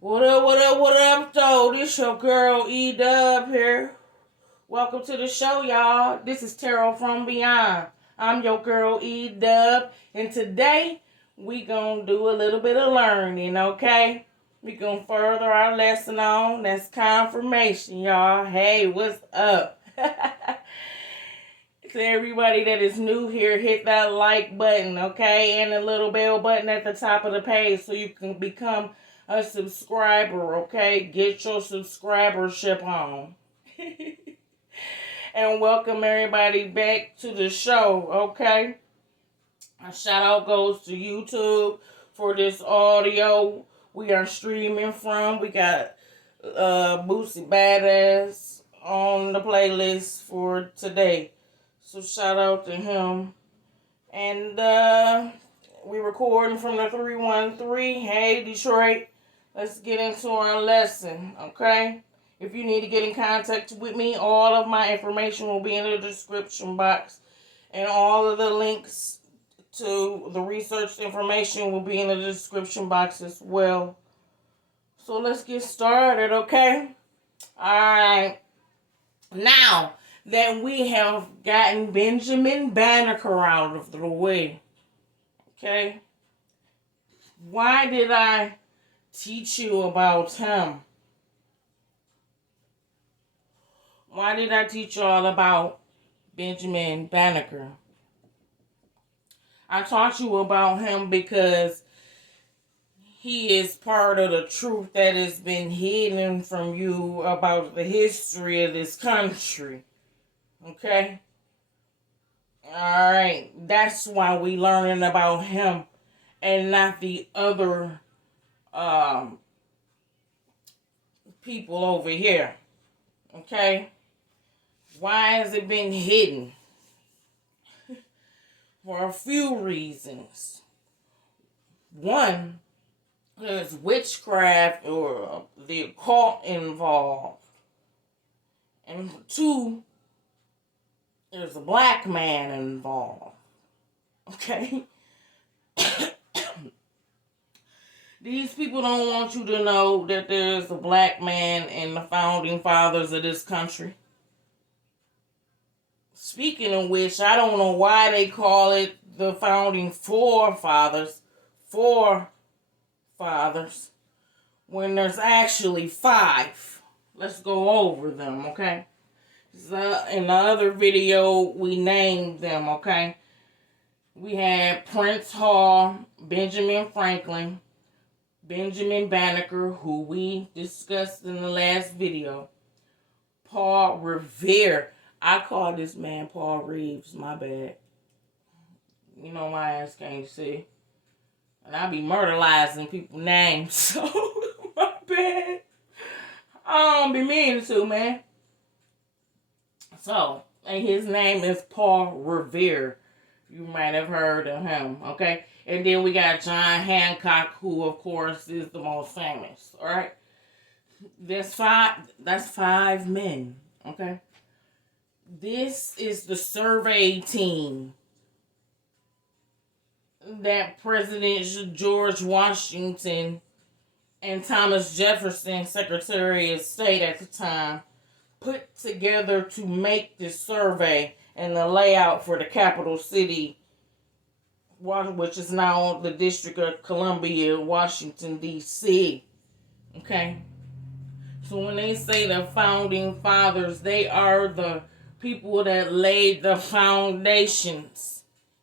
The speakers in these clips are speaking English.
What up, what up, what up, though? This your girl Dubb here. Welcome to the show, y'all. This is Tarot from Beyond. I'm your girl Dubb, and today we gonna do a little bit of learning, okay? We gonna further our lesson on. That's confirmation, y'all. Hey, what's up? To everybody that is new here, hit that like button, okay? And the little bell button at the top of the page so you can become a subscriber, okay? Get your subscribership on. And welcome everybody back to the show, okay? A shout out goes to YouTube for this audio we are streaming from. We got Boosie Badass on the playlist for today. So shout out to him. And we recording from the 313. Hey, Detroit. Let's get into our lesson, okay? If you need to get in contact with me, all of my information will be in the description box. And all of the links to the research information will be in the description box as well. So let's get started, okay? Alright. Now that we have gotten Benjamin Banneker out of the way, okay? Why did I teach you about him? Why did I teach you all about Benjamin Banneker? I taught you about him because he is part of the truth that has been hidden from you about the history of this country. Okay? Alright. That's why we learning about him and not the other people over here. Okay? Why has it been hidden? For a few reasons. One, there's witchcraft or the occult involved. And two, there's a black man involved. Okay? These people don't want you to know that there's a black man in the founding fathers of this country. Speaking of which, I don't know why they call it the founding forefathers, when there's actually 5. Let's go over them, okay? So in the other video, we named them, okay? We had Prince Hall, Benjamin Franklin, Benjamin Banneker, who we discussed in the last video, Paul Revere. I call this man Paul Reeves, my bad. You know my ass can't see. And I be murderizing people's names, so my bad. I don't be meaning to, man. So, and his name is Paul Revere. You might have heard of him, okay? And then we got John Hancock, who of course is the most famous, alright? That's 5 men, okay? This is the survey team that President George Washington and Thomas Jefferson, Secretary of State at the time, put together to make this survey and the layout for the capital city, which is now the District of Columbia, Washington, D.C. Okay? So when they say the founding fathers, they are the people that laid the foundations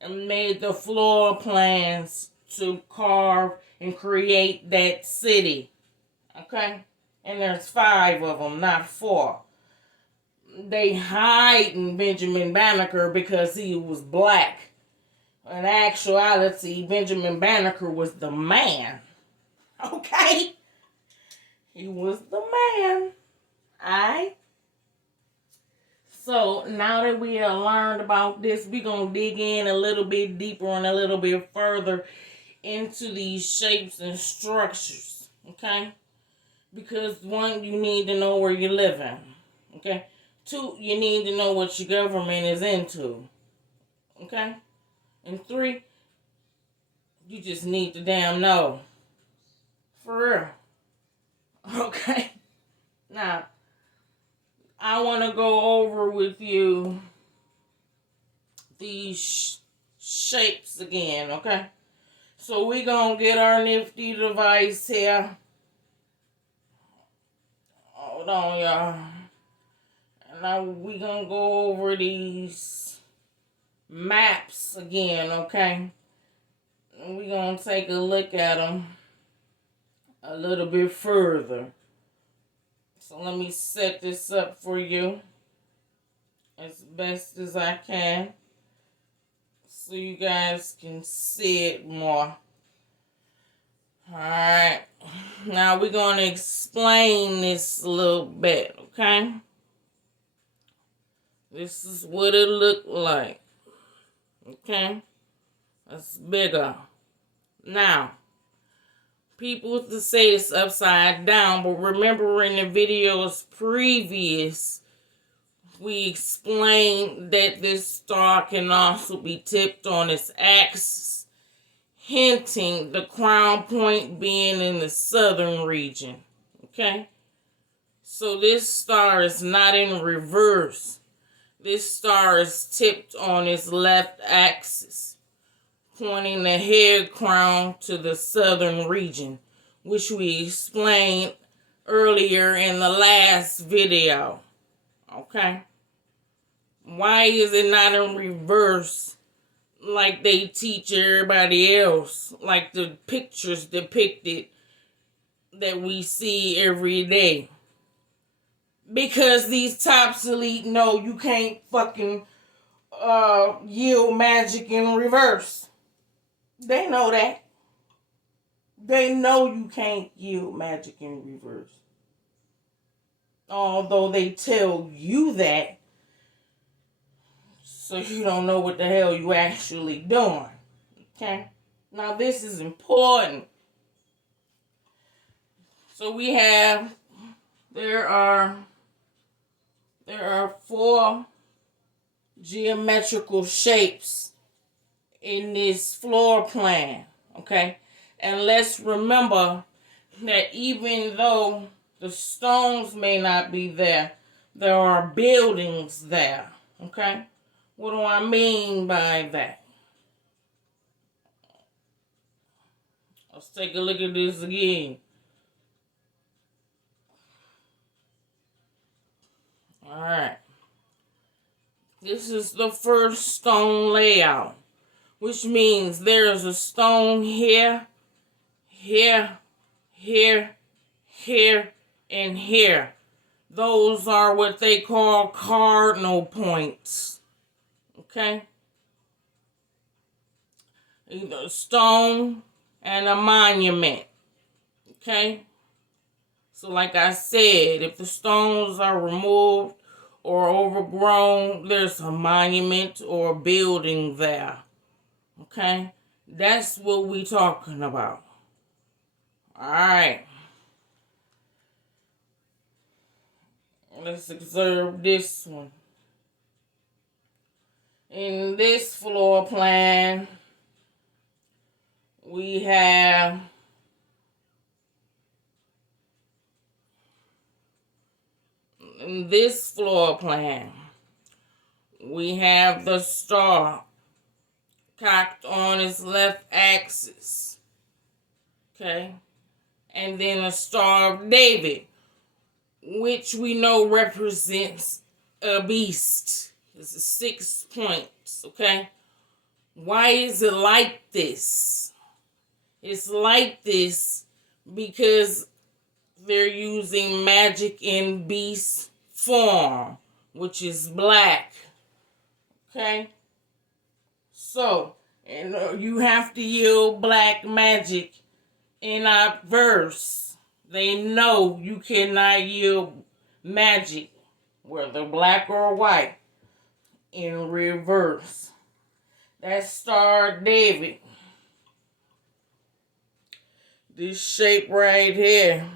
and made the floor plans to carve and create that city. Okay? And there's 5 of them, not 4. They hiding Benjamin Banneker because he was black. In actuality, Benjamin Banneker was the man. Okay? He was the man. Alright? So, now that we have learned about this, we're going to dig in a little bit deeper and a little bit further into these shapes and structures. Okay? Because 1, you need to know where you're living. Okay? 2, you need to know what your government is into. Okay? And 3, you just need to damn know. For real. again, okay? So we gonna get our nifty device here. Hold on, y'all. And now we gonna go over these maps again, okay? And we gonna take a look at them a little bit further. So let me set this up for you as best as I can so you guys can see it more. Alright, now we're going to explain this a little bit, okay? This is what it looked like, okay? That's bigger. Now, people to say it's upside down, but remember in the videos previous, we explained that this star can also be tipped on its axis, hinting the crown point being in the southern region. Okay? So this star is not in reverse. This star is tipped on its left axis, pointing the head crown to the southern region, which we explained earlier in the last video. Okay? Why is it not in reverse like they teach everybody else? Like the pictures depicted that we see every day. Because these tops elite know you can't fucking yield magic in reverse. They know that. They know you can't yield magic in reverse. Although they tell you that, so you don't know what the hell you actually doing. Okay? Now this is important. So there are 4 geometrical shapes in this floor plan. Okay? And let's remember that even though the stones may not be there, there are buildings there. Okay? What do I mean by that? Let's take a look at this again. Alright. This is the first stone layout, which means there's a stone here, here, here, here, and here. Those are what they call cardinal points. Okay? Either a stone and a monument. Okay? So like I said, if the stones are removed or overgrown, there's a monument or a building there. Okay? That's what we talking about. Alright. Let's observe this one. In this floor plan, we have the star cocked on its left axis. Okay? And then a Star of David, which we know represents a beast. It's 6 points, okay? Why is it like this? It's like this because they're using magic in beast form, which is black. Okay? So, you have to yield black magic in our verse. They know you cannot yield magic, whether black or white, in reverse. That's Star David. This shape right here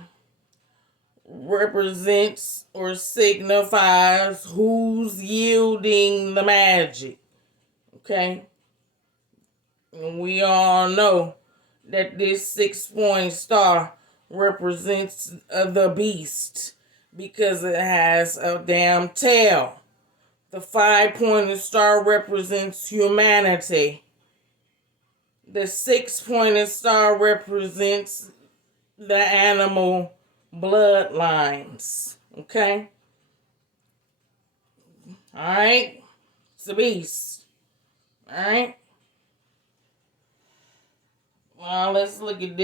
represents or signifies who's yielding the magic. Okay? And we all know that this 6-point star represents the beast because it has a damn tail. The 5-pointed star represents humanity. The 6-pointed star represents the animal bloodlines. Okay? Alright? It's a beast. Alright? Well, let's look at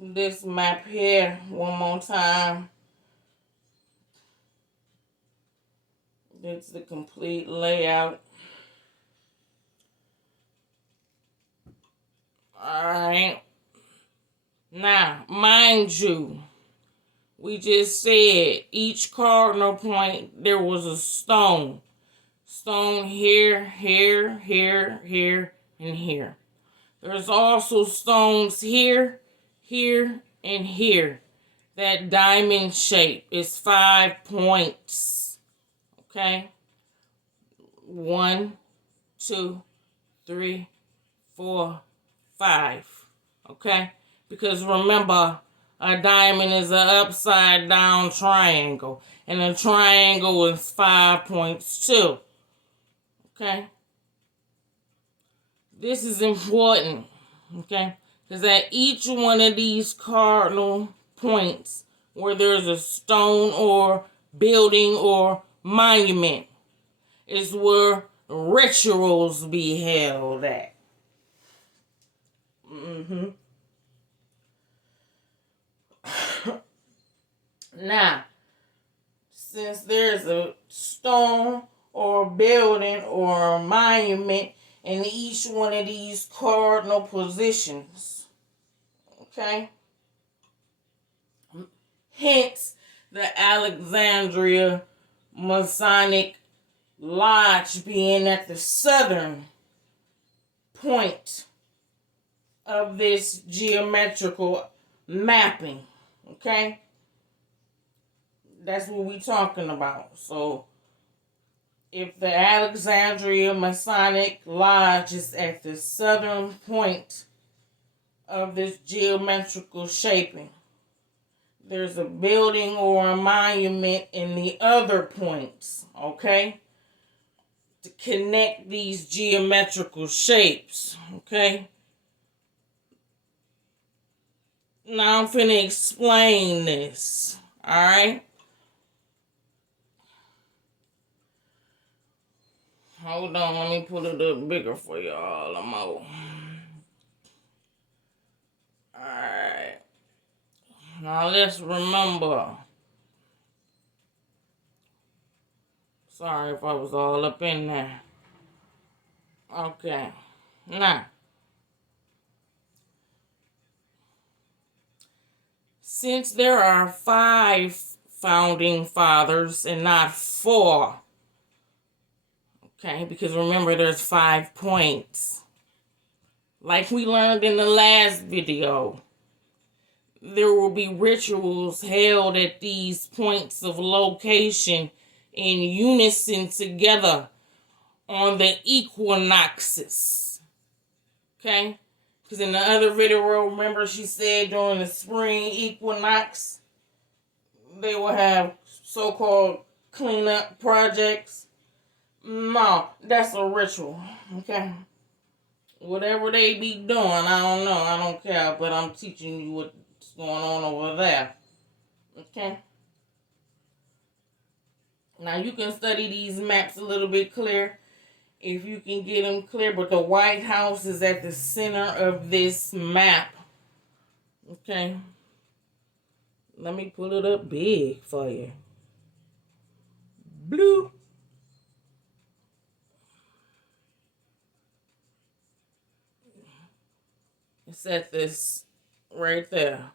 this map here one more time. It's the complete layout. Alright. Now, mind you, we just said each cardinal point there was a stone. Stone here, here, here, here, and here. There's also stones here, here, and here. That diamond shape is 5 points. Okay? 1, 2, 3, 4, 5. Okay? Because remember, a diamond is an upside down triangle. And a triangle is 5 points too. Okay? This is important. Okay? Because at each one of these cardinal points where there's a stone or building or monument is where rituals be held at. Now, since there's a stone or building or monument in each one of these cardinal positions, okay? Hence, the Alexandria Masonic Lodge being at the southern point of this geometrical mapping, okay? That's what we're talking about. So, if the Alexandria Masonic Lodge is at the southern point of this geometrical shaping, there's a building or a monument in the other points, okay? To connect these geometrical shapes, okay? Now I'm finna explain this, alright? Hold on, let me put it up bigger for y'all. Alright. Now let's remember. Sorry if I was all up in there. Okay. Now, since there are 5 founding fathers and not 4, okay, because remember there's 5 points. Like we learned in the last video, there will be rituals held at these points of location in unison together on the equinoxes. Okay? Because in the other video, remember she said during the spring equinox, they will have so-called cleanup projects. No, that's a ritual. Okay? Whatever they be doing, I don't know. I don't care. But I'm teaching you what's going on over there. Okay? Now, you can study these maps a little bit clear if you can get them clear. But the White House is at the center of this map. Okay? Let me pull it up big for you. Blue. It's at this right there.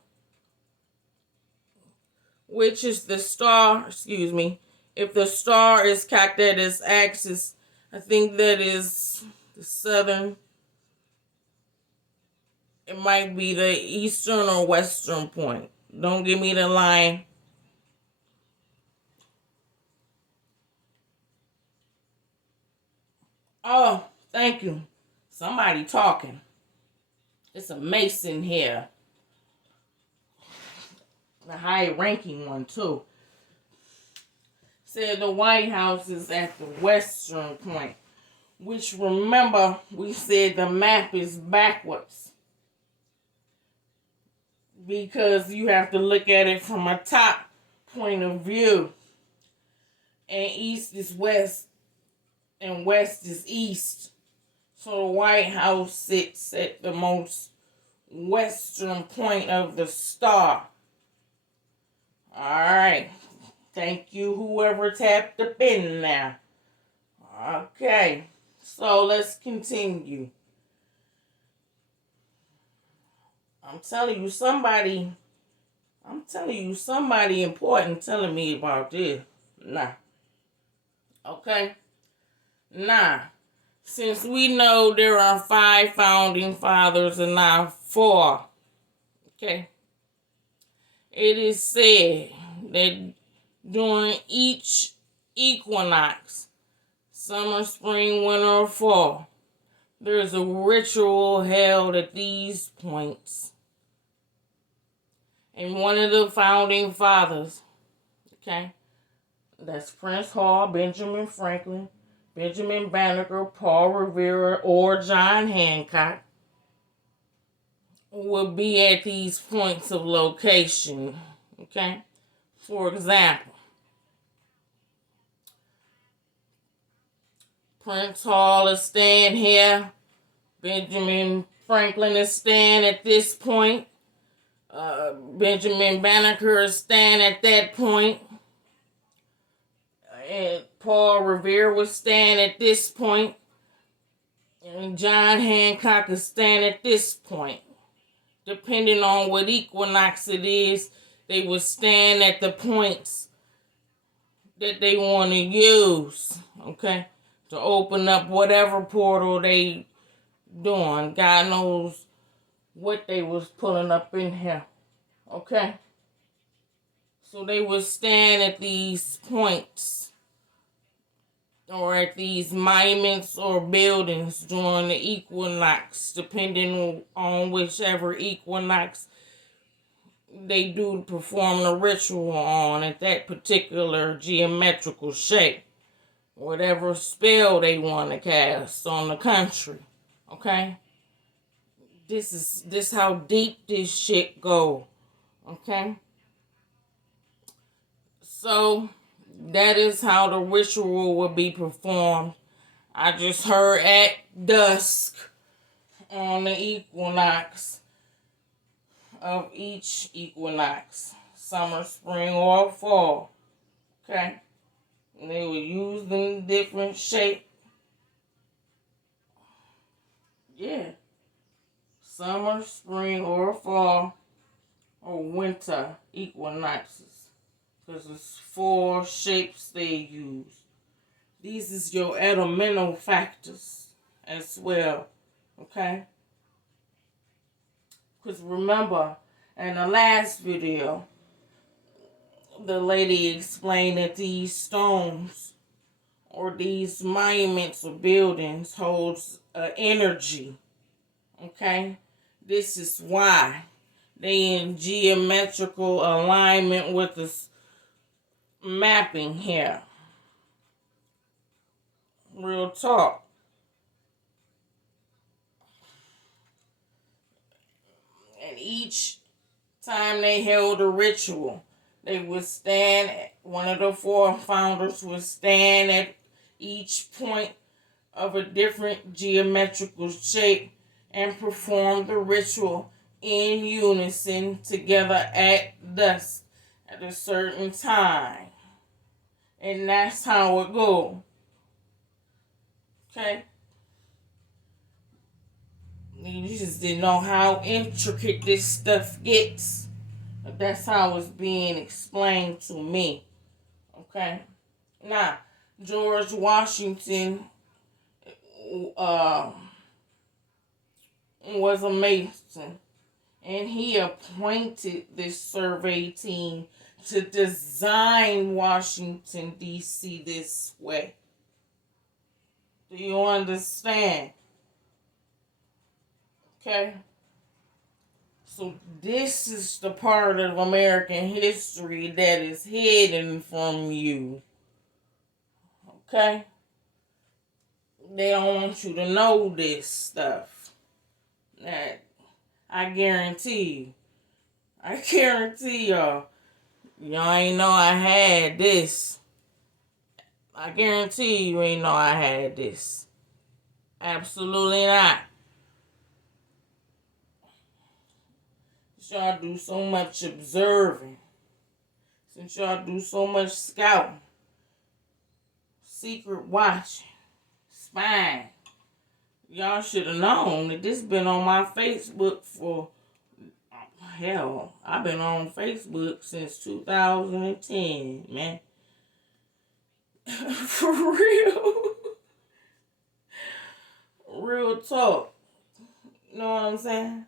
Which is the star, excuse me. If the star is cocked at its axis, I think that is the southern. It might be the eastern or western point. Don't give me the line. Oh, thank you. Somebody talking. It's a Mason here. The high ranking one, too. said the White House is at the western point, which remember we said the map is backwards because you have to look at it from a top point of view, and east is west and west is east. So the White House sits at the most western point of the star. Alright. Thank you, whoever tapped the pin now. Okay. So let's continue. I'm telling you somebody important telling me about this. Nah. Okay? Nah. Since we know there are 5 founding fathers and now 4. Okay? It is said that during each equinox, summer, spring, winter, or fall, there's a ritual held at these points. And one of the founding fathers, okay, that's Prince Hall, Benjamin Franklin, Benjamin Banneker, Paul Revere, or John Hancock, will be at these points of location, okay? For example, Prince Hall is staying here, Benjamin Franklin is staying at this point, Benjamin Banneker is staying at that point, and Paul Revere was staying at this point, and John Hancock is staying at this point. Depending on what equinox it is, they will stand at the points that they want to use, okay, to open up whatever portal they doing. God knows what they was pulling up in here, okay? So they would stand at these points or at these monuments or buildings during the equinox, depending on whichever equinox they do perform the ritual on at that particular geometrical shape. Whatever spell they want to cast on the country. Okay? This how deep this shit go. Okay? So that is how the ritual will be performed. I just heard at dusk on the equinox of each equinox, summer, spring, or fall. Okay? And they will use them in different shape. Yeah. Summer, spring, or fall, or winter equinoxes. Because it's 4 shapes they use. These is your elemental factors as well. Okay? Because remember, in the last video, the lady explained that these stones or these monuments or buildings holds energy. Okay? This is why they in geometrical alignment with this mapping here. Real talk. And each time they held a ritual, they would stand, one of the 4 founders would stand at each point of a different geometrical shape and perform the ritual in unison together at dusk at a certain time. And that's how it goes. Okay? You just didn't know how intricate this stuff gets. But that's how it's being explained to me. Okay? Now, George Washington was a Mason. And he appointed this survey team to design Washington, D.C. this way. Do you understand? Okay? So this is the part of American history that is hidden from you. Okay? They don't want you to know this stuff. That I guarantee you. I guarantee y'all. Y'all ain't know I had this. I guarantee you ain't know I had this. Absolutely not. Y'all do so much observing. Since y'all do so much scouting. Secret watching. Spying. Y'all should have known that this been on my Facebook for, hell, I've been on Facebook since 2010, man. For real. Real talk. You know what I'm saying?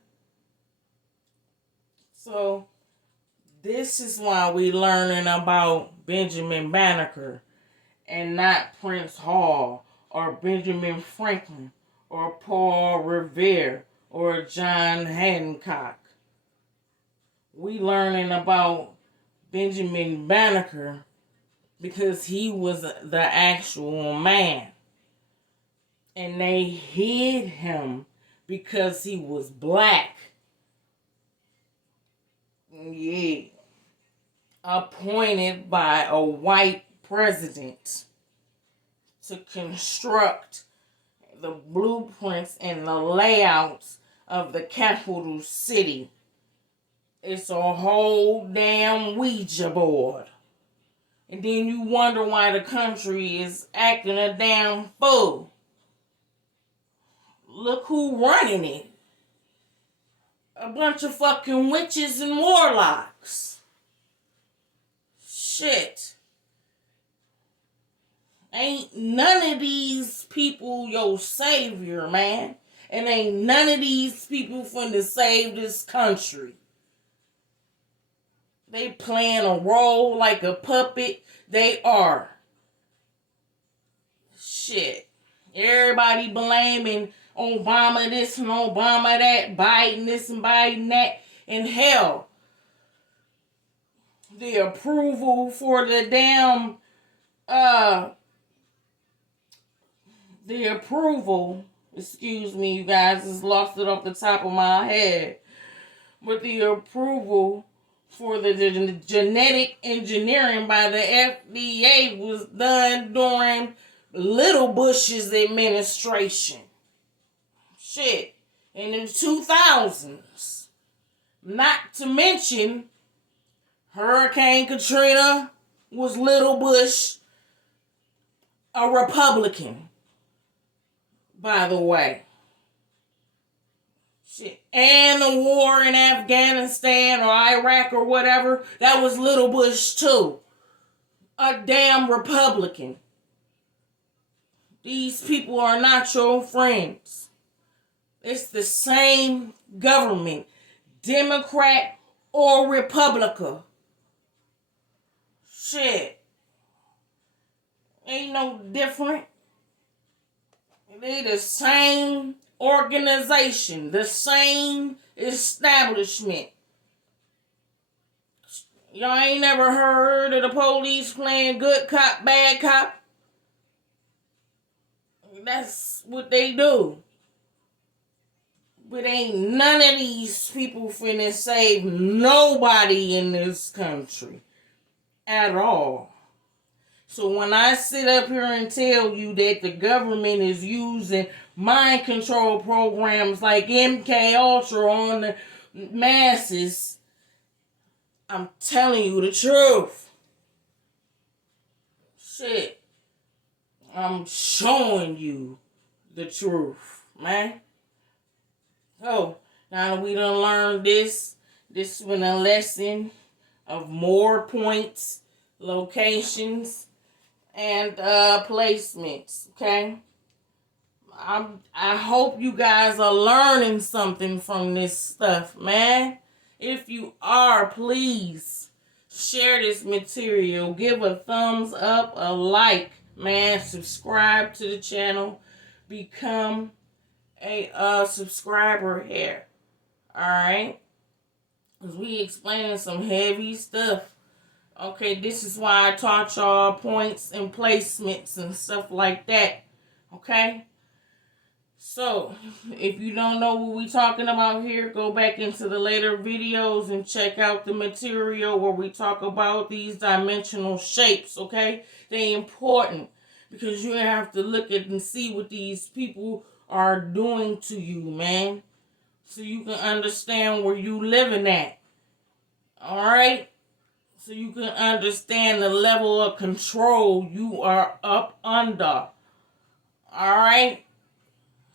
So, this is why we learning about Benjamin Banneker and not Prince Hall or Benjamin Franklin or Paul Revere or John Hancock. We learning about Benjamin Banneker because he was the actual man. And they hid him because he was black. Yeah. Appointed by a white president to construct the blueprints and the layouts of the capital city. It's a whole damn Ouija board. And then you wonder why the country is acting a damn fool. Look who running it. A bunch of fucking witches and warlocks. Shit. Ain't none of these people your savior, man. And ain't none of these people finna save this country. They playing a role like a puppet. They are. Shit. Everybody blaming Obama this and Obama that, Biden this and Biden that. And hell, the approval for the damn, excuse me, you guys, just lost it off the top of my head. But the approval for the genetic engineering by the FDA was done during Little Bush's administration. Shit. In the 2000s. Not to mention, Hurricane Katrina was Little Bush a Republican, by the way. Shit. And the war in Afghanistan or Iraq or whatever, that was Little Bush too. A damn Republican. These people are not your friends. It's the same government, Democrat or Republican. Shit. Ain't no different. They the same organization, the same establishment. Y'all ain't never heard of the police playing good cop, bad cop? That's what they do. But ain't none of these people finna save nobody in this country. At all. So when I sit up here and tell you that the government is using mind control programs like MK Ultra on the masses, I'm telling you the truth. Shit. I'm showing you the truth, man. So, now that we done learned this has been a lesson of more points, locations, and placements, okay? I hope you guys are learning something from this stuff, man. If you are, please share this material. Give a thumbs up, a like, man. Subscribe to the channel. Become a subscriber here. Alright? Because we explaining some heavy stuff Okay, this is why I taught y'all points and placements and stuff like that. Okay? So, if you don't know what we're talking about here, go back into the later videos and check out the material where we talk about these dimensional shapes, okay? They're important because you have to look at and see what these people are doing to you, man. So you can understand where you living at. Alright? So you can understand the level of control you are up under. Alright?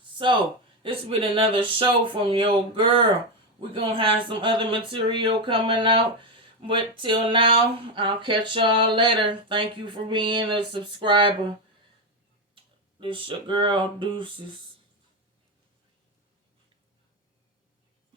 So, it's been another show from your girl. We're going to have some other material coming out. But till now, I'll catch y'all later. Thank you for being a subscriber. This your girl, Deuces.